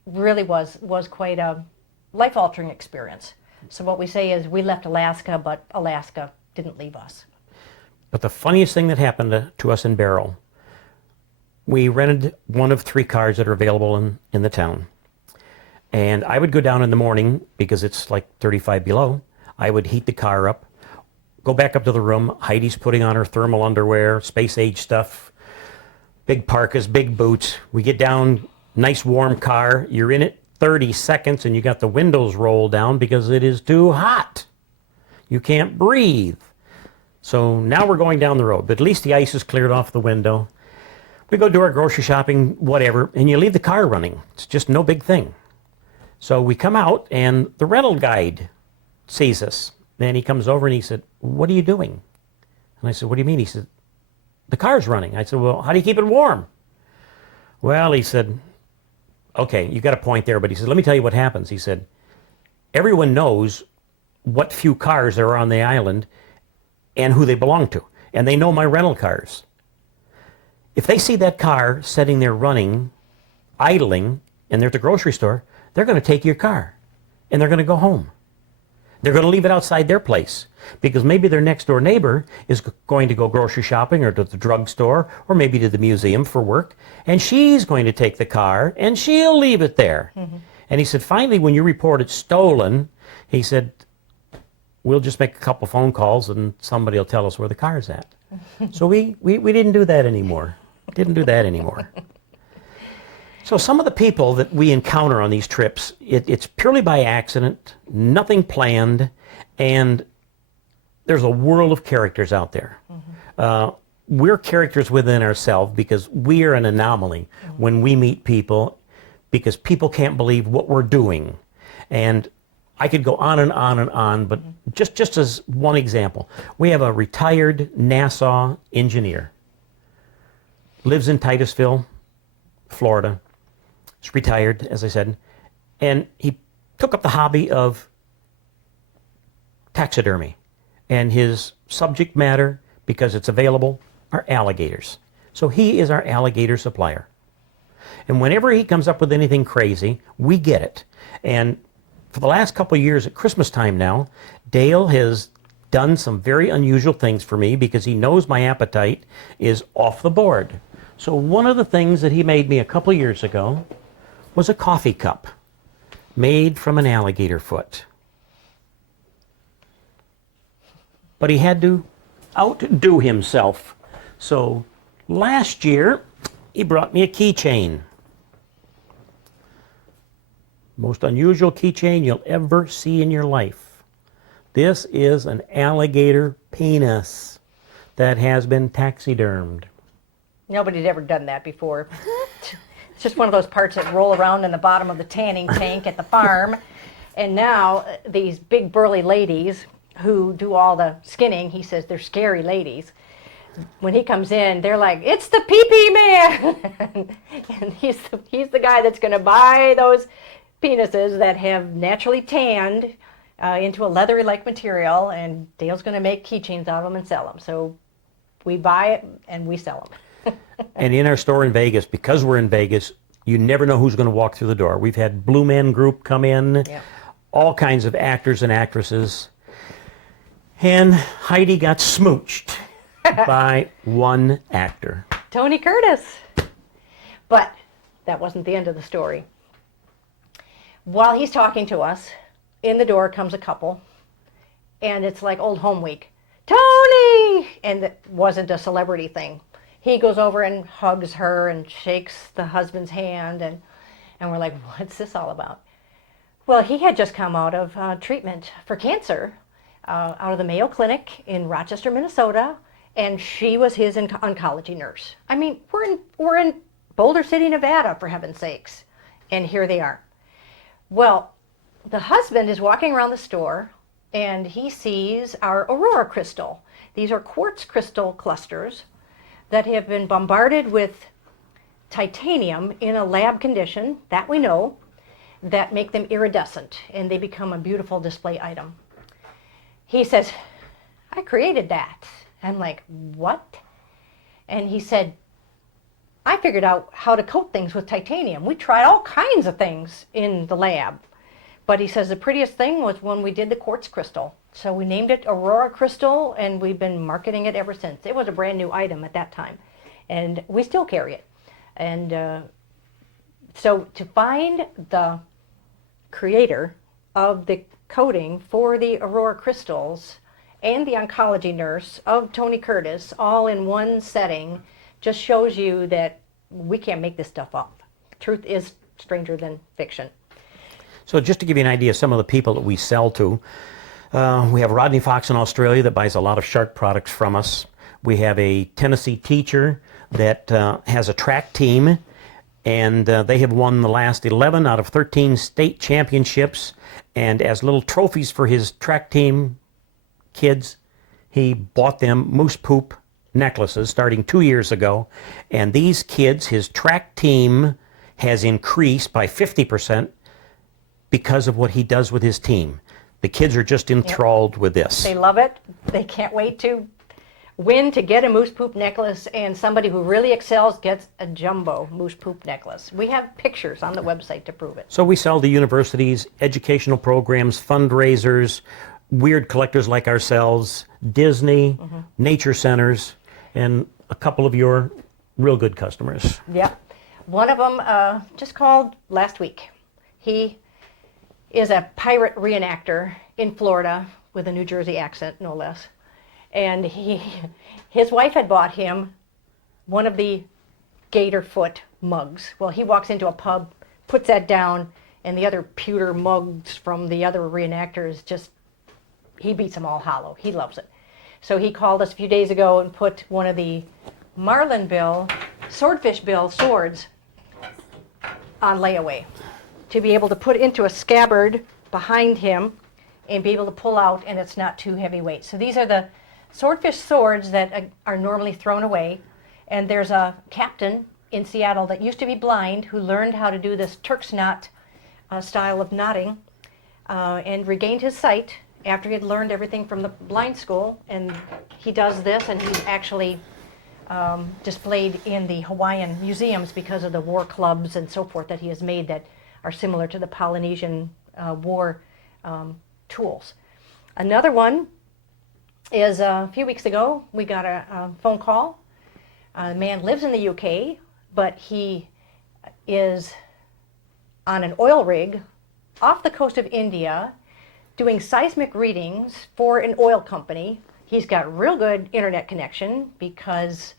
Really was quite a life-altering experience. So what we say is we left Alaska, but Alaska didn't leave us. But the funniest thing that happened to us in Barrow, we rented one of 3 cars that are available in the town. And I would go down in the morning because it's like 35 below. I would heat the car up, go back up to the room. Heidi's putting on her thermal underwear, space age stuff, big parkas, big boots. We get down, nice warm car. You're in it 30 seconds and you got the windows rolled down because it is too hot. You can't breathe. So now we're going down the road, but at least the ice is cleared off the window. We go do our grocery shopping, whatever, and you leave the car running. It's just no big thing. So we come out, and the rental guide sees us. Then he comes over and he said, "What are you doing?" And I said, "What do you mean?" He said, "The car's running." I said, "Well, how do you keep it warm?" Well, he said, "Okay, you got a point there," but he said, "Let me tell you what happens." He said, "Everyone knows what few cars there are on the island and who they belong to, and they know my rental cars. If they see that car sitting there running, idling, and they're at the grocery store, they're going to take your car, and they're going to go home. They're going to leave it outside their place because maybe their next door neighbor is going to go grocery shopping or to the drugstore or maybe to the museum for work, and she's going to take the car and she'll leave it there." Mm-hmm. And he said, "Finally, when you report it stolen," he said, "we'll just make a couple phone calls and somebody will tell us where the car's at." So we didn't do that anymore. Didn't do that anymore. So some of the people that we encounter on these trips, it's purely by accident, nothing planned, and there's a world of characters out there. Mm-hmm. We're characters within ourselves because we are an anomaly when we meet people, because people can't believe what we're doing. And I could go on and on and on, but just as one example, we have a retired NASA engineer, lives in Titusville, Florida. He's retired, as I said, and he took up the hobby of taxidermy. And his subject matter, because it's available, are alligators. So he is our alligator supplier. And whenever he comes up with anything crazy, we get it. And for the last couple of years at Christmas time now, Dale has done some very unusual things for me because he knows my appetite is off the board. So one of the things that he made me a couple of years ago was a coffee cup made from an alligator foot. But he had to outdo himself. So last year, he brought me a keychain. Most unusual keychain you'll ever see in your life. This is an alligator penis that has been taxidermed. Nobody'd ever done that before. It's just one of those parts that roll around in the bottom of the tanning tank at the farm. And now these big burly ladies who do all the skinning, he says they're scary ladies. When he comes in, they're like, "It's the pee-pee man!" And he's the guy that's going to buy those penises that have naturally tanned into a leathery-like material, and Dale's going to make keychains out of them and sell them. So we buy it and we sell them. And in our store in Vegas, because we're in Vegas, you never know who's going to walk through the door. We've had Blue Man Group come in, all kinds of actors and actresses. And Heidi got smooched by one actor. Tony Curtis. But that wasn't the end of the story. While he's talking to us, in the door comes a couple, and it's like old home week. "Tony!" And it wasn't a celebrity thing. He goes over and hugs her and shakes the husband's hand, and we're like, "What's this all about?" Well, he had just come out of treatment for cancer out of the Mayo Clinic in Rochester, Minnesota, and she was his oncology nurse. I mean, we're in Boulder City, Nevada, for heaven's sakes, and here they are. Well, the husband is walking around the store, and he sees our Aurora crystal. These are quartz crystal clusters that have been bombarded with titanium in a lab condition, that we know, that make them iridescent, and they become a beautiful display item. He says, "I created that." I'm like, "What?" And he said, "I figured out how to coat things with titanium. We tried all kinds of things in the lab." But he says the prettiest thing was when we did the quartz crystal. So we named it Aurora Crystal, and we've been marketing it ever since. It was a brand new item at that time, and we still carry it. And so to find the creator of the coating for the Aurora crystals and the oncology nurse of Tony Curtis all in one setting just shows you that we can't make this stuff up. Truth is stranger than fiction. So just to give you an idea of some of the people that we sell to, we have Rodney Fox in Australia that buys a lot of shark products from us. We have a Tennessee teacher that has a track team, and they have won the last 11 out of 13 state championships. And as little trophies for his track team kids, he bought them moose poop necklaces starting 2 years ago. And these kids, his track team has increased by 50% because of what he does with his team. The kids are just enthralled with this. They love it. They can't wait to win to get a moose poop necklace, and somebody who really excels gets a jumbo moose poop necklace. We have pictures on the website to prove it. So we sell to universities, educational programs, fundraisers, weird collectors like ourselves, Disney, nature centers, and a couple of your real good customers. Yep. One of them just called last week. He is a pirate reenactor in Florida with a New Jersey accent, no less. And his wife had bought him one of the gator foot mugs. Well, he walks into a pub, puts that down, and the other pewter mugs from the other reenactors just, he beats them all hollow. He loves it. So he called us a few days ago and put one of the marlin bill, swordfish bill swords on layaway to be able to put into a scabbard behind him and be able to pull out, and it's not too heavyweight. So these are the swordfish swords that are normally thrown away. And there's a captain in Seattle that used to be blind who learned how to do this Turk's knot style of knotting and regained his sight after he had learned everything from the blind school. And he does this, and he's actually displayed in the Hawaiian museums because of the war clubs and so forth that he has made that are similar to the Polynesian war tools. Another one is a few weeks ago, we got a phone call. The man lives in the UK, but he is on an oil rig off the coast of India doing seismic readings for an oil company. He's got real good internet connection because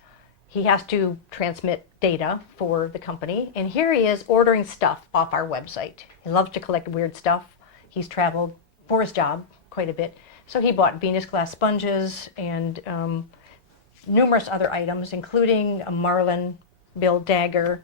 he has to transmit data for the company. And here he is ordering stuff off our website. He loves to collect weird stuff. He's traveled for his job quite a bit. So he bought Venus glass sponges and numerous other items, including a marlin bill dagger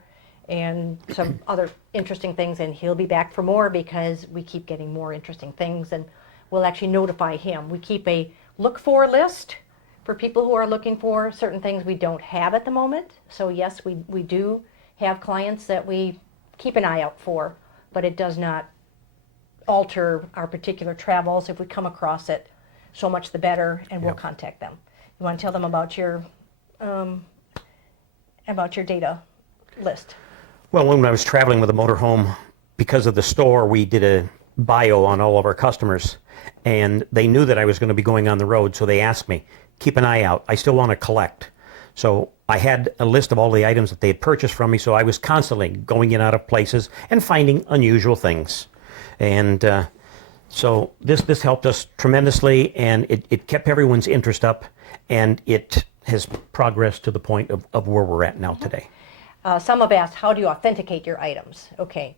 and some other interesting things. And he'll be back for more because we keep getting more interesting things, and we'll actually notify him. We keep a look for list for people who are looking for certain things we don't have at the moment. So yes, we do have clients that we keep an eye out for, but it does not alter our particular travels. If we come across it, so much the better, and we'll contact them. You want to tell them about your data list? Well, when I was traveling with a motorhome, because of the store, we did a bio on all of our customers, and they knew that I was going to be going on the road, so they asked me, keep an eye out. I still want to collect. So I had a list of all the items that they had purchased from me, so I was constantly going in and out of places and finding unusual things. And so this helped us tremendously, and it kept everyone's interest up, and it has progressed to the point of where we're at now today. Some have asked, how do you authenticate your items? Okay,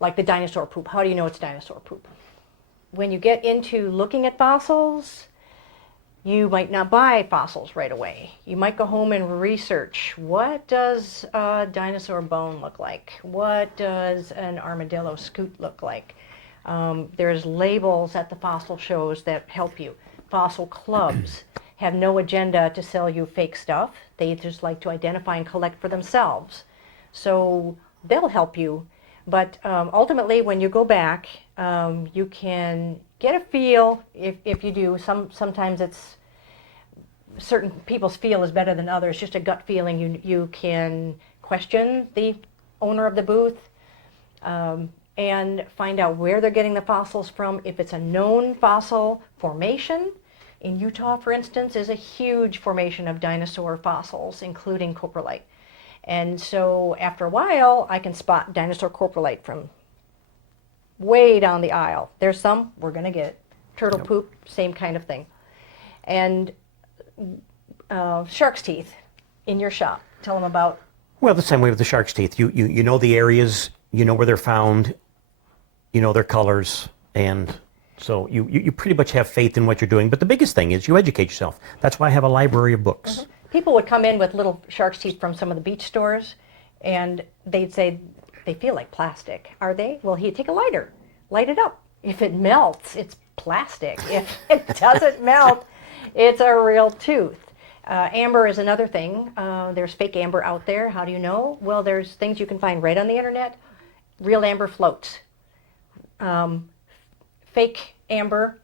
like the dinosaur poop. How do you know it's dinosaur poop? When you get into looking at fossils, you might not buy fossils right away. You might go home and research, what does a dinosaur bone look like? What does an armadillo scoot look like? There's labels at the fossil shows that help you. Fossil clubs have no agenda to sell you fake stuff. They just like to identify and collect for themselves. So they'll help you. But ultimately, when you go back, you can get a feel, if you do. Sometimes it's certain people's feel is better than others, just a gut feeling. You can question the owner of the booth and find out where they're getting the fossils from. If it's a known fossil formation, in Utah, for instance, is a huge formation of dinosaur fossils, including coprolite. And so after a while, I can spot dinosaur coprolite from way down the aisle. There's some, we're going to get it. Turtle poop, same kind of thing. And shark's teeth in your shop. Tell them about. Well, the same way with the shark's teeth. You know the areas, you know where they're found, you know their colors, and So you pretty much have faith in what you're doing. But the biggest thing is you educate yourself. That's why I have a library of books. People would come in with little shark's teeth from some of the beach stores, and they'd say they feel like plastic. Are they? Well, he'd take a lighter, light it up. If it melts, it's plastic. If it doesn't melt, it's a real tooth. Amber is another thing. There's fake amber out there. How do you know? Well, there's things you can find right on the internet. Real amber floats. Fake amber,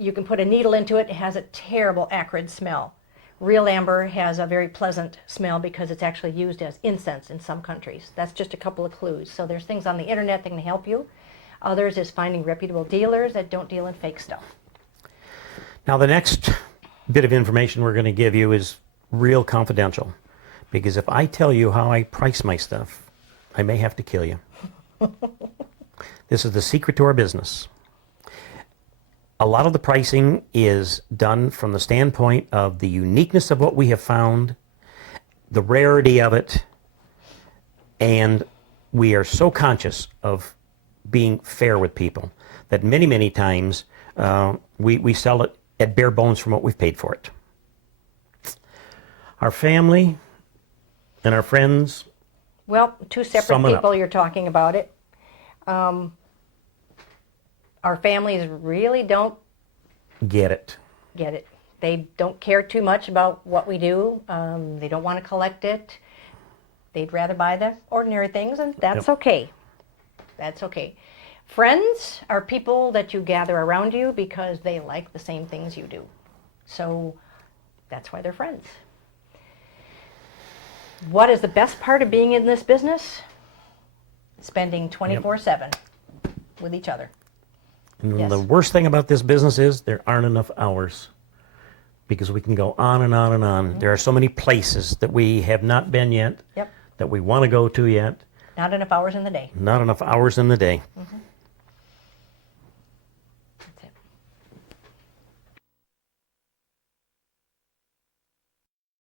you can put a needle into it. It has a terrible acrid smell. Real amber has a very pleasant smell because it's actually used as incense in some countries. That's just a couple of clues. So there's things on the internet that can help you. Others is finding reputable dealers that don't deal in fake stuff. Now the next bit of information we're going to give you is real confidential, because if I tell you how I price my stuff, I may have to kill you. This is the secret to our business. A lot of the pricing is done from the standpoint of the uniqueness of what we have found, the rarity of it, and we are so conscious of being fair with people that many, many times we sell it at bare bones from what we've paid for it. Our family and our friends. Well, two separate people you're talking about it. Our families really don't get it. They don't care too much about what we do. They don't want to collect it. They'd rather buy the ordinary things, and that's okay. That's okay. Friends are people that you gather around you because they like the same things you do. So that's why they're friends. What is the best part of being in this business? Spending 24/7 with each other. And the worst thing about this business is there aren't enough hours, because we can go on and on and on. There are so many places that we have not been yet, that we want to go to yet. Not enough hours in the day. Not enough hours in the day.